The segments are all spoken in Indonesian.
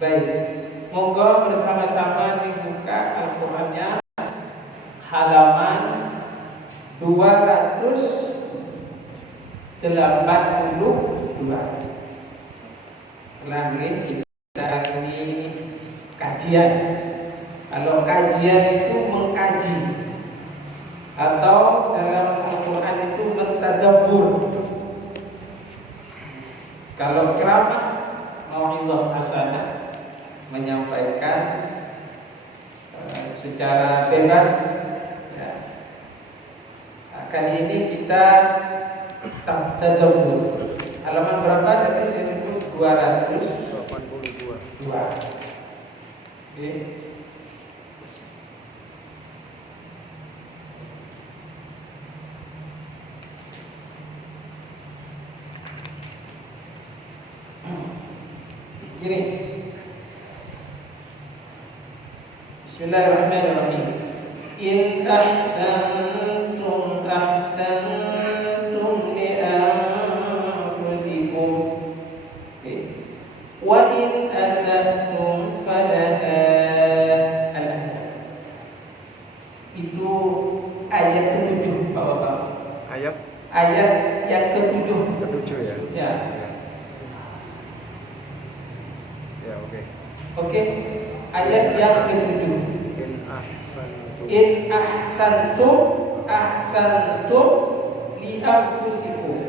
Baik, monggo bersama-sama dibuka Al-Qur'annya halaman 282. Lagi sekarang ini kajian. Kalau kajian itu mengkaji, atau dalam Al-Quran itu mentadabbur. Kalau ceramah mau'izah hasanah, menyampaikan secara bebas ya. Kali ini kita tadabbur. Halaman berapa tadi saya sebut? 282. Oke. Gini. Bismillahirrahmanirrahim. In ahsantum ahsantum li anfusikum wa in asa'tum falaha. Itu ayat ke-7 Bapak-bapak. Ayat yang ke-7 ya. Ya. Ya, oke. Oke, ayat yang ke-7. In ahsantum ahsantum li anfusikum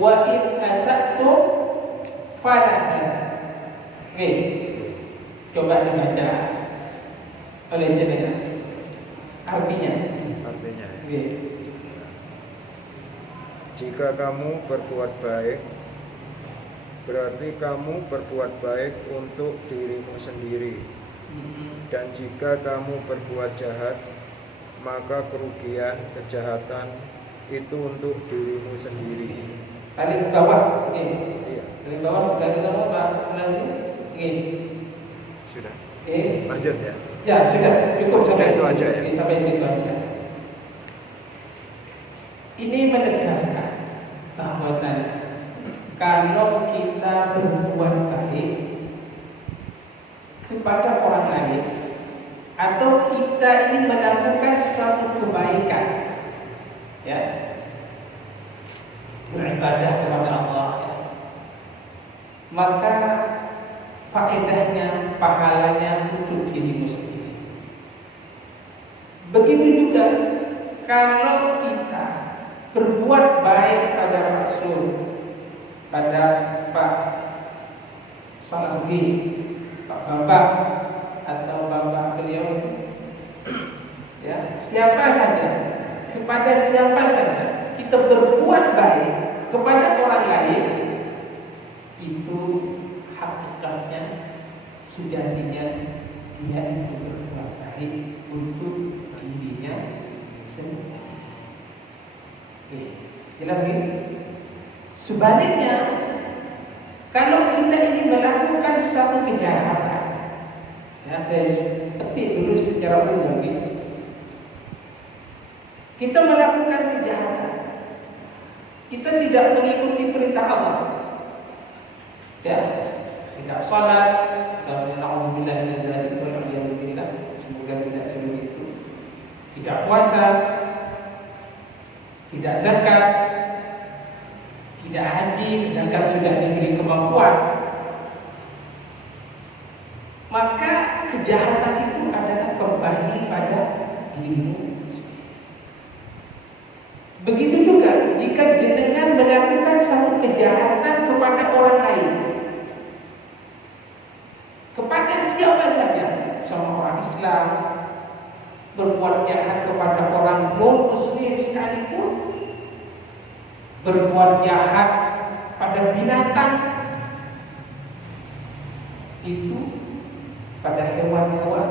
wa in asa'tum falaha. Oke. Coba dibaca oleh jenengan. Artinya. Oke. Jika kamu berbuat baik, berarti kamu berbuat baik untuk dirimu sendiri. Dan jika kamu berbuat jahat, maka kerugian, kejahatan itu untuk dirimu sendiri. Paling bawah, oke. Iya. Paling bawah sudah ketemu Pak selanjutnya. Oke. Sudah. Oke. Lanjut ya. Ya sudah cukup sampai itu aja ya. Sampai situ aja. Ini menegaskan bahwasanya kalau kita berbuat baik kepada orang lain, atau kita ini melakukan suatu kebaikan, ya, beribadah kepada Allah, ya, maka faedahnya, pahalanya untuk dirimu sendiri. Begitu juga kalau kita berbuat baik pada Rasul, pada Pak Salahuddin, Pak Bapak atau Bapak beliau, ya, siapa saja, kepada siapa saja kita berbuat baik kepada orang lain, itu hakikatnya sejatinya dia itu berbuat baik untuk dirinya sendiri. Oke, jelas ini. Sebaliknya, kalau kita ini melakukan satu kejahatan, ya, saya petik dulu secara umum gitu. Kita melakukan kejahatan, kita tidak mengikuti perintah Allah, ya, tidak sholat, semoga tidak seperti itu, tidak puasa, tidak zakat, tidak haji sedangkan sudah diberi kemampuan, maka kejahatan itu adalah kembali pada dirimu sendiri. Begitu juga jika jenengan melakukan satu kejahatan kepada orang lain, kepada siapa saja, sama orang Islam, berbuat jahat kepada orang non-muslim sekalipun, berbuat jahat pada binatang, itu pada hewan-hewan,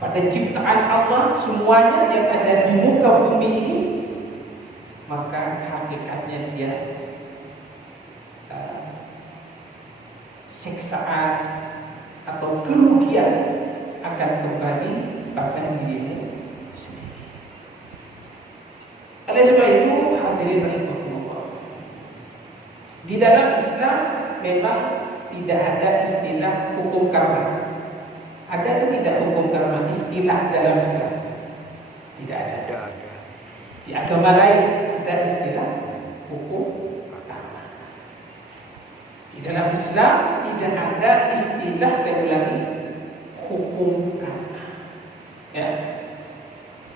pada ciptaan Allah, semuanya yang ada di muka bumi ini, maka hakikatnya dia siksaan atau kerugian akan kembali pada dirimu sendiri. Oleh sebab itu, hadirin rahimahullah, di dalam Islam memang tidak ada istilah hukum karma. Ada atau tidak hukum karma istilah dalam Islam? Tidak ada. Tidak ada. Di agama lain ada istilah hukum karma. Di dalam Islam tidak ada istilah, saya ulangi, hukum karma. Ya.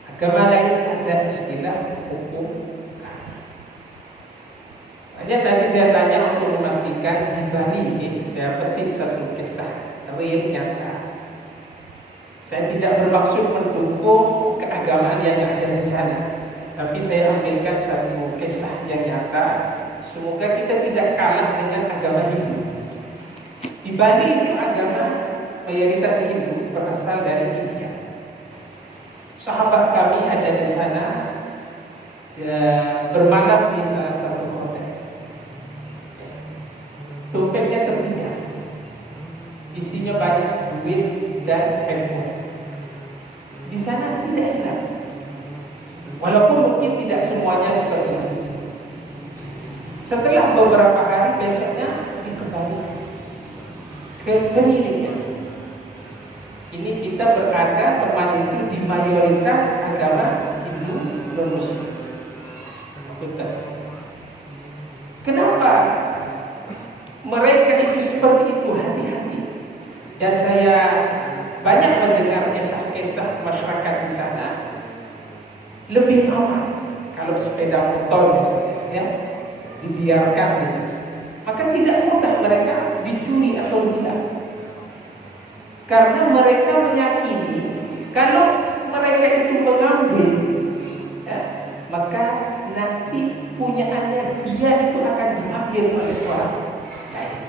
Agama lain ada istilah hukum karma. Hanya tadi saya tanya untuk memastikan di Bali ini, saya petik satu kisah real nyata. Saya tidak bermaksud mendukung keagamaan yang ada di sana, tapi saya ambilkan satu kisah yang nyata. Semoga kita tidak kalah dengan agama Hindu. Di Bali itu agama mayoritas Hindu berasal dari India. Sahabat kami ada di sana, bermalam di salah satu hotel. Dompetnya tertinggal, isinya banyak duit dan handphone. Di sana tidak hilang, walaupun mungkin tidak semuanya seperti itu. Setelah beberapa hari, besoknya dikembalikan ke pemiliknya. Ini kita berada teman itu di mayoritas agama Hindu dan Muslim. Betul. Kenapa mereka itu seperti itu? Hati-hati. Dan saya banyak mendengar kisah-kisah masyarakat di sana. Lebih aman kalau sepeda motor misalnya, ya, dibiarkan gitu. Maka tidak mudah mereka dicuri atau hilang. Karena mereka meyakini kalau mereka itu mengambil, ya, maka nanti punyaannya dia itu akan diambil oleh orang lain.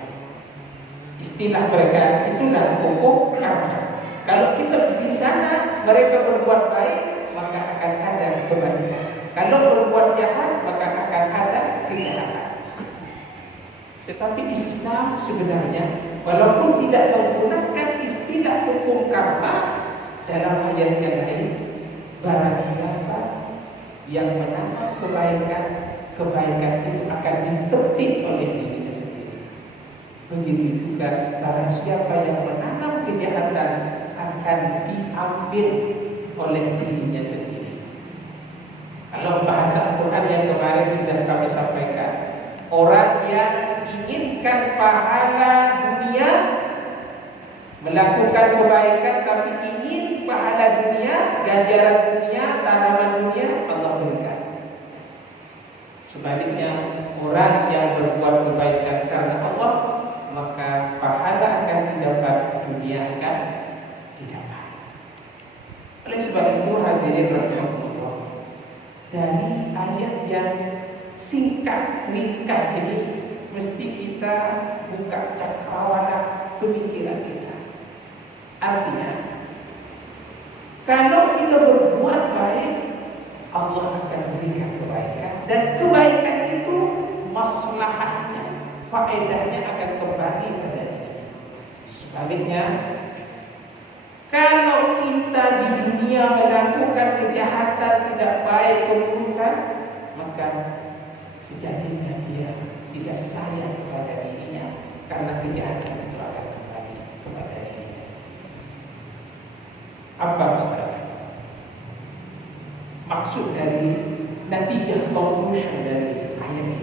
Istilah mereka itulah hukum karma. Kalau kita di sana mereka berbuat baik, maka akan ada kebaikan. Kalau berbuat jahat, maka akan ada kejahatan. Tetapi Islam sebenarnya walaupun tidak menggunakan istilah hukum karma, dalam ayat yang lain, barang siapa yang menanam kebaikan, kebaikan itu akan dipetik oleh dirinya sendiri. Begitu juga barang siapa yang menanam kejahatan akan diambil oleh dirinya sendiri. Kalau bahasa Al-Quran yang kemarin sudah kami sampaikan, orang yang inginkan pahala dunia, melakukan kebaikan tapi ingin pahala dunia, ganjaran dunia, tanaman dunia, Allah berikan. Sebaliknya, orang yang berbuat kebaikan karena Allah, maka pahala akan didapat, dunia akan didapat. Oleh sebab itu, hadirin rahimakumullah, dari ayat yang singkat, ringkas ini, mesti kita buka cakrawala pemikiran kita. Artinya, kalau kita berbuat baik, Allah akan berikan kebaikan, dan kebaikan itu maslahahnya, faedahnya akan kembali pada diri. Sebaliknya, kalau kita di dunia melakukan kejahatan, tidak baik, keburukan, maka sejatinya dia tidak sayang kepada dirinya, karena kejahatan itu akan kembali kepada dirinya sendiri. Apa Ustaz? Maksud dari natijah conclusion dari ayat ini?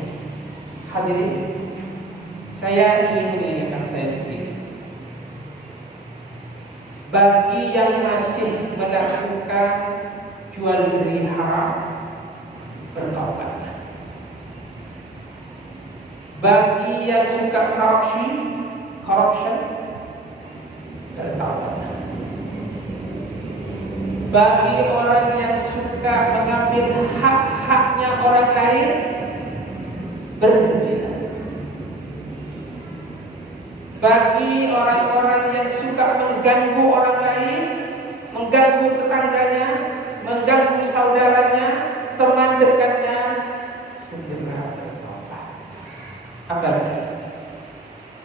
Hadirin, saya ingin mengingatkan saya sendiri, bagi yang masih melakukan jual beli haram, bertaubatlah. Bagi yang suka corruption, bertaubatlah. Bagi orang yang suka mengambil hak-haknya orang lain, berhentilah. Bagi orang-orang yang suka mengganggu orang lain, mengganggu tetangganya, mengganggu saudaranya, teman dekatnya, segera bertobat. Apalagi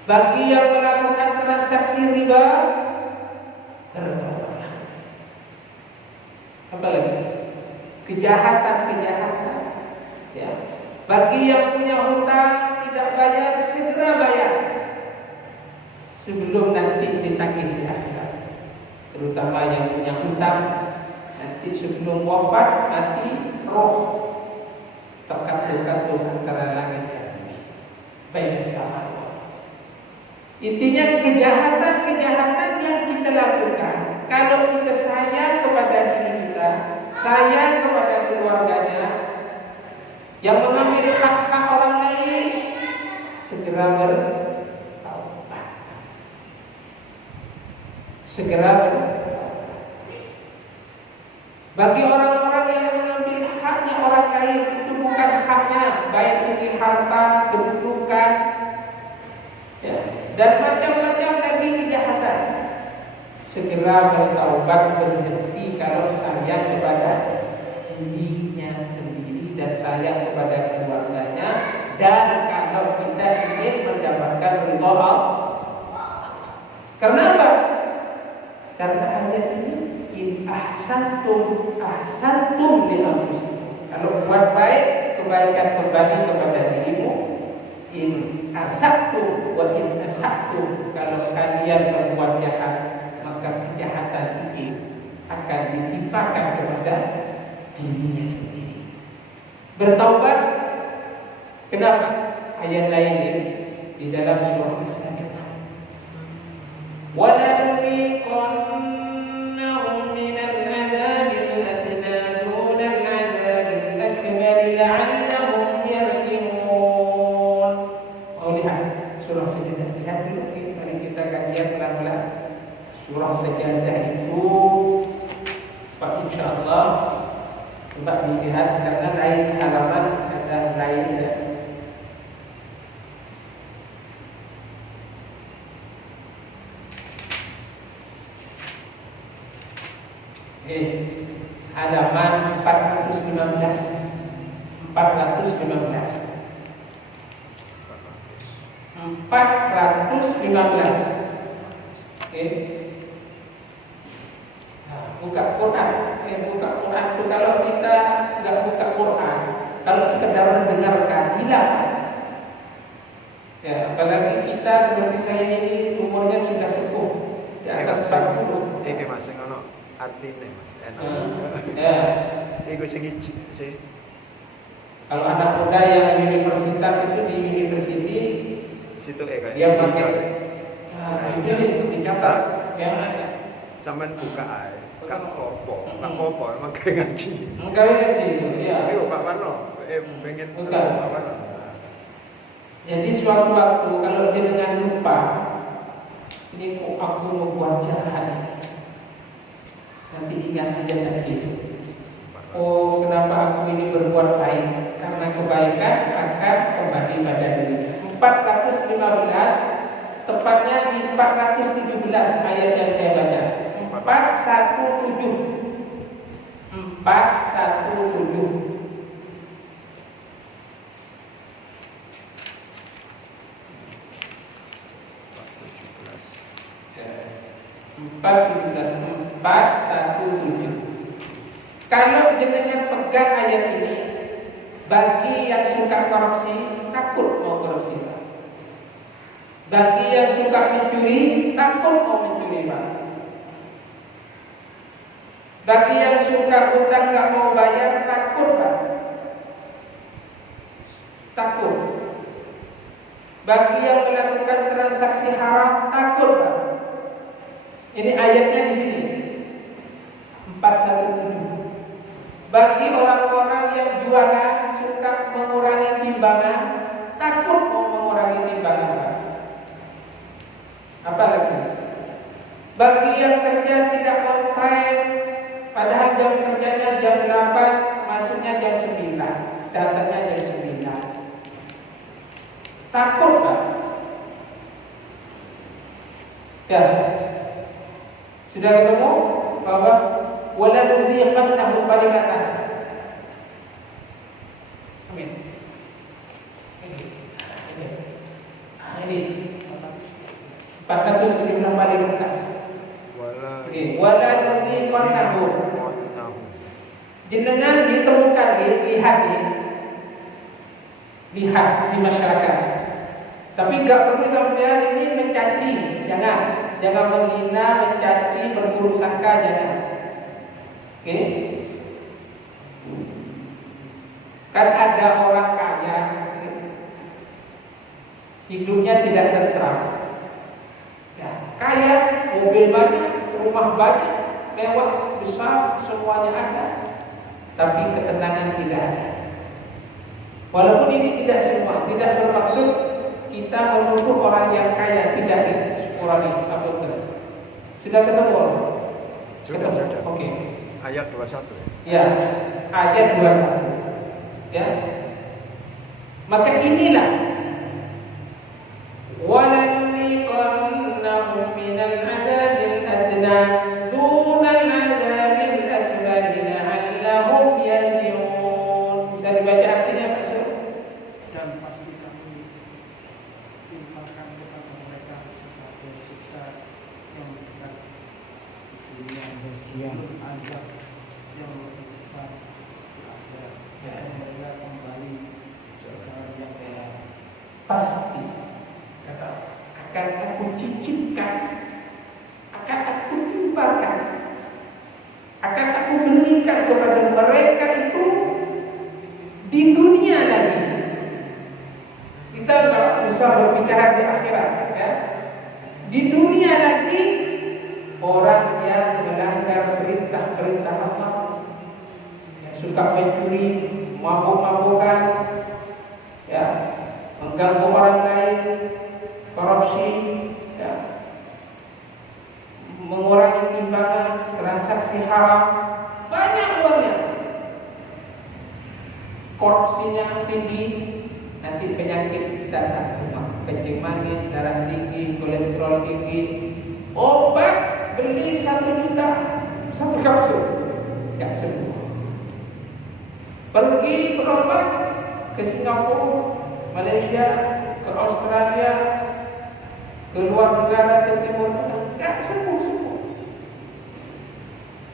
bagi yang melakukan transaksi riba, bertobatlah. Apalagi kejahatan-kejahatan, ya. Bagi yang punya hutang tidak bayar, segera bayar. sebelum nanti ditagih di akhirat. Terutama yang punya hutang, nanti sebelum wafat mati roh terkatul-katul antara langit dan bumi. Baik sama. Intinya kejahatan-kejahatan yang kita lakukan, kalau kita sayang kepada diri kita, sayang kepada keluarganya, yang mengambil hak-hak orang lain, segera bertaubat. Segera bertaubat. Bagi orang-orang yang mengambil haknya orang lain, itu bukan haknya, baik segi harta, kedudukan, ya, dan macam-macam lagi kejahatan. Segera bertaubat, berhenti kalau sayang kepada dirinya sendiri dan sayang kepada keluarganya, dan kalau kita ingin mendapatkan ridha Allah. Kenapa? Karena ayat ini in ahsantum ahsantum li anfusikum. Kalau buat baik, kebaikan kembali kepada dirimu. In asaktum wa in asaktum, kalau kalian berbuat jahat, maka kejahatan itu akan ditimpakan kepada dirinya sendiri. Bertaubat. Kenapa? Ayat lain di dalam surah As-Sajdah. Wa lanudhiqannahum minal 'adzabil adna dunal 'adzabil akbar la'allahum yarji'un. Oh, lihat surah Sajdah. Lihat dulu, mari kita kajian pelan-pelan. Surah Sajdah itu Pak, insyaallah coba dilihat karena lain halaman ada lain ya. Halaman 415. 415. Oke. Nah, buka Quran. Buka Quran itu kalau kita nggak buka Quran, kalau sekedar mendengarkan hilang. Ya, apalagi kita seperti saya ini umurnya sudah sepuh, di atas 40. Iki Mas sing ono artine Mas. Enak. Ya. Iku sing sih. Kalau anak muda yang universitas itu di university Situ kan. dia pakai tulis dicatat yang ada. Sampeyan buka ae. Kak popo, emang kayak ngaji. Enggak ngaji itu, ya. Ayo Pak Warno, pengen Bukan. Pak Warno. Jadi suatu waktu kalau jenengan lupa, ini kok aku membuat jahat, nanti ingat aja tadi. Oh, kenapa aku ini berbuat baik? Karena kebaikan akan kembali pada diri. 415, tepatnya di 417 ayat yang saya baca. 417. 417. 417. Kalau jenengan pegang ayat ini, bagi yang suka korupsi, takut mau korupsi, Pak. Bagi yang suka mencuri, takut mau mencuri, Pak. Bagi yang suka utang nggak mau bayar, takut, Pak. Takut. Bagi yang melakukan transaksi haram, takut, Pak. Ini ayatnya di sini. 417. Bagi orang-orang yang jualan suka mengurangi timbangan, takut mau mengurangi timbangan. Apa lagi? Bagi yang kerja tidak on time, padahal jam kerjanya jam 8, masuknya jam 9, datangnya jam 9. Takut kan? Ya. Sudah ketemu bahwa wala nuziqannahum paling atas. Amin. Ini 417 paling atas. Wala nuziqannahum. Jenengan ditemukan lihat di masyarakat. Tapi enggak perlu sampean ini mencaci. jangan menghina, mencaci, berburuk sangka, jangan. Oke? Kan ada orang kaya, hidupnya tidak tentram. Ya, kaya, mobil banyak, rumah banyak, mewah, besar, semuanya ada, tapi ketenangan tidak ada. Walaupun ini tidak semua, tidak bermaksud kita menuduh orang yang kaya tidak orang ini. Sudah ketemu? Sudah. Oke. Ayat 21 ya. Ya, ayat 21. Ya. Maka inilah walanziqannahum minal adabil adna dunal adabil akbar la'allahum yarji'un. Bisa dibaca artinya Pak Syed? Dan pasti kami timpakan kepada mereka sebagai siksa yang berat di dunia dan azab yang lebih besar di akhirat. Dan mereka kembali ke jalan yang benar. Pasti kata akan aku cicipkan, akan aku timpakan, akan aku berikan kepada mereka itu di dunia lagi. Kita nggak usah berbicara di akhirat, ya. Di dunia lagi orang yang melanggar perintah-perintah Allah, yang suka mencuri, mabuk-mabukan, ya, mengganggu orang lain, korupsi, ya, mengurangi timbangan, transaksi haram, banyak uangnya, korupsinya tinggi, nanti penyakit datang semua, kencing manis, darah tinggi, kolesterol tinggi, obat beli 1 juta satu kapsul, gak sembuh. Pergi berobat ke Singapura, Malaysia, ke Australia, ke luar negara, ke Timur Tengah, gak sembuh.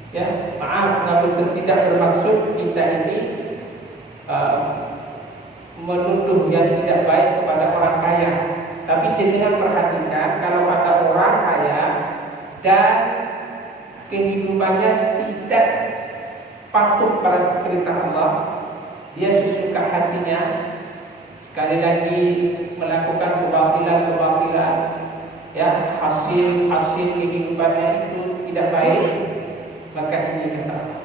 Ya, maaf kalau tidak bermaksud kita ini menuduh yang tidak baik kepada orang kaya. Tapi jenengan perhatikan, kalau ada orang kaya dan kehidupannya tidak patuh pada perintah Allah, dia sesuka hatinya, sekali lagi melakukan kebatilan, ya, hasil kehidupannya itu tidak baik, maka ini kata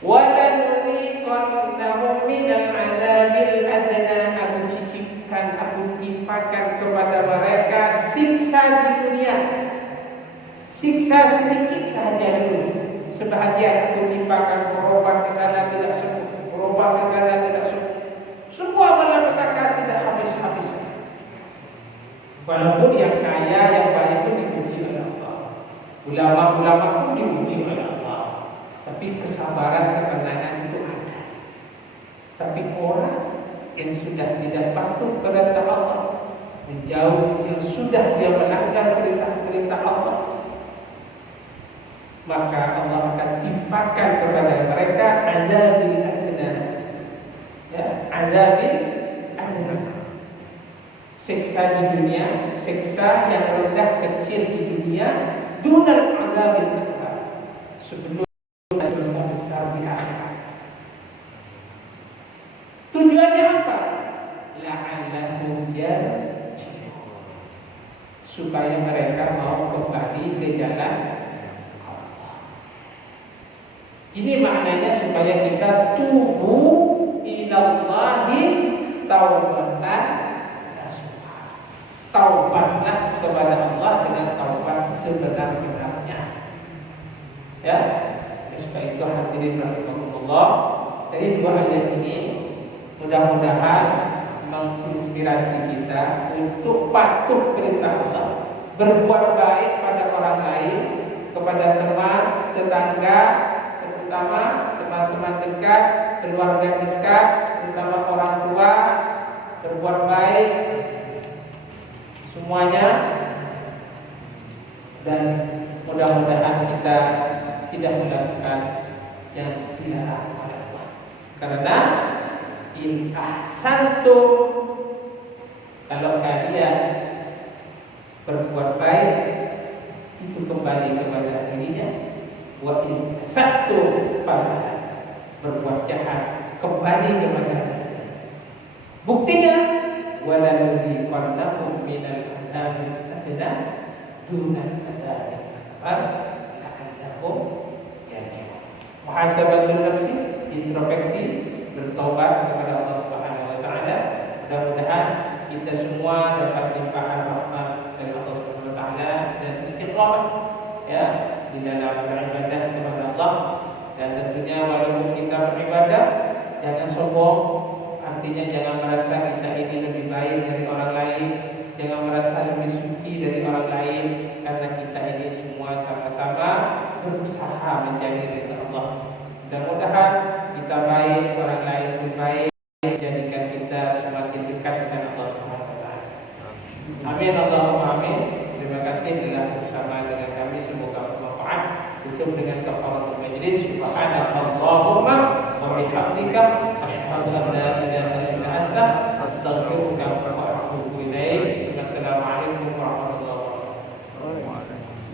walanziqannahum minal adabil adna, aku cicipkan, aku timpakan kepada mereka siksa di dunia, siksa sedikit saja dulu, sebahagian aku timpakan, berobat ke sana tidak sembuh, berobat ke sana tidak sembuh, semua malapetaka tidak habis-habis. Walaupun yang kaya, yang baik itu dipuji oleh Allah, ulama-ulama pun dipuji oleh Allah, tapi kesabaran, ketenangan itu ada. Tapi orang yang sudah tidak patuh perintah Allah, menjauh, yang sudah dia melanggar perintah Allah, maka Allah akan timpakan kepada mereka azabil adna, ya, azabil adna, siksa di dunia, siksa yang rendah kecil di dunia, dunal azabil akbar, sebelum dosa besar di akhirat. Tujuannya apa? La'allahum yarji'un, supaya mereka mau kembali ke jalan Allah. Ini maknanya supaya kita tubu ilallahi taubatan nasuha. Taubatlah kepada Allah dengan taubat sebenar-benarnya. Ya, sebab itu hadirin rahimakumullah, dari 2 ayat ini mudah-mudahan menginspirasi kita untuk patuh perintah Allah, berbuat baik pada orang lain, kepada teman, tetangga, terutama teman-teman dekat, keluarga dekat, terutama orang tua, berbuat baik semuanya, dan mudah-mudahan kita tidak melakukan yang dilarang oleh Allah. Karena in ahsantum, kalau kalian berbuat baik itu kembali kepada dirinya, wa in satu pada berbuat jahat kembali kepada dirinya. Buktinya wala nuziqannahum minal adzabil adna dunal adzabil akbar la'allahum yarji'un. Muhasabatul nafsi, introspeksi, bertobat kepada Allah Subhanahu wa taala. Mudah-mudahan kita semua dapat limpahan rahmat dari Allah Subhanahu wa taala dan istiqamah ya di dalam beribadah kepada Allah. Dan tentunya walaupun kita beribadah jangan sombong, artinya jangan merasa kita ini lebih baik dari orang lain, jangan merasa lebih suci dari orang lain, karena kita ini semua sama-sama berusaha menjadi ridha Allah. Mudah-mudahan kita baik, orang lain pun baik, jadikan kita semakin dekat dengan Allah Subhanahu wa taala. Amin Allahumma amin. Terima kasih telah bersama dengan kami, semoga bermanfaat. Tutup dengan kafaratul majlis. Subhanallahumma wa bihamdika asyhadu an la ilaha illa anta astaghfiruka wa